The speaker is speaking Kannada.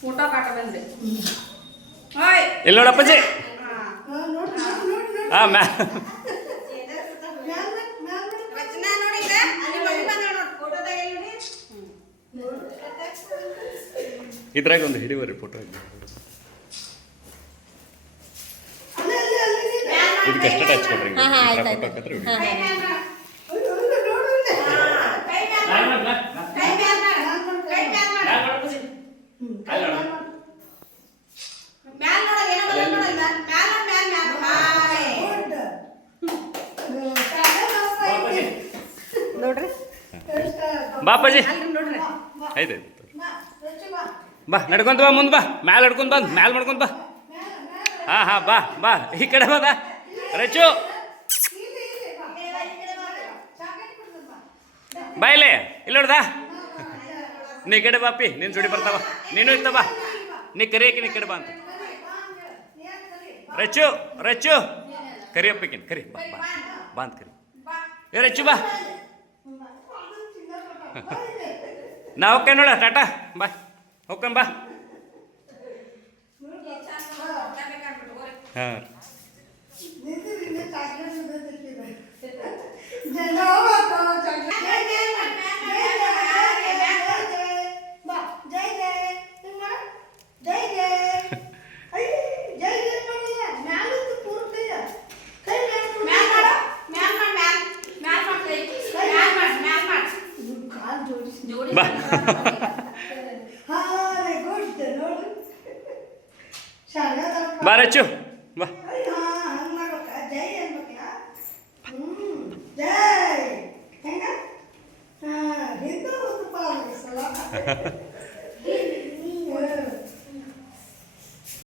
ಫೋಟೋ ಕಾಟ ಬಂದೆ ಓಯ್ ಇಲ್ಲಿ ನೋಡಪ್ಪಾಜಿ ಹಾಂ ರಚನಾ ನೋಡಿ ಈಗ ಅಲ್ಲಿ ಮಮ್ಮಿ ಬಂದಳ ನೋಡಿ ಫೋಟೋದಾಗ ನೋಡಿ ಇದ್ರಾಗ ಒಂದು ಹಿಡಿವರಿ ಫೋಟೋ ಇದಕ್ಕೆ ಎಷ್ಟು ಟಚ್ ಕೊಡ್ರಿ ಫೋಟೋ ಹಾಕಿದ್ರೆ ನೋಡ್ರಿ ಬಾಪಾಜಿ ಐದು ಬಾ ನಡ್ಕೊಂತ ಬಾ ಮುಂದೆ ಬಾ ಮ್ಯಾಲೆ ನಡ್ಕೊಂಡ್ ಬಂದು ಮ್ಯಾಲೆ ಮಾಡ್ಕೊಂಡ್ ಬಾ ಹಾಂ ಹಾಂ ಬಾ ಬಾ ಈ ಕಡೆ ಬಾ ರಚು ಬಾ ಇಲ್ಲಿ ಇಲ್ಲಿ ನೋಡ್ದ ನೀ ಈ ಕಡೆ ಬಾಪಿ ನಿನ್ನ ಜೋಡಿ ಬರ್ತಾವ ನೀನು ಇತ್ತ ಬಾ ನೀ ಕರಿಯಕ್ಕೆ ನೀ ಕಡೆ ಬಾ ಅಂತ ರಚು ರಚು ಕರಿಯಪ್ಪಕಿನ್ ಕರಿ ಬಾ ಬಾ ಬಾ ಅಂತ ಕರಿ ಏ ರಚು ಬಾ ನಾ ಹೋಗ್ತೇನೆ ನೋಡ ಟಾಟಾ ಬಾ ಹೋಗ್ಕನ್ ಬಾ ಹಾಂ ಬಾ ಬಾ ರಚ್ಚು ಬಾ ಜೈ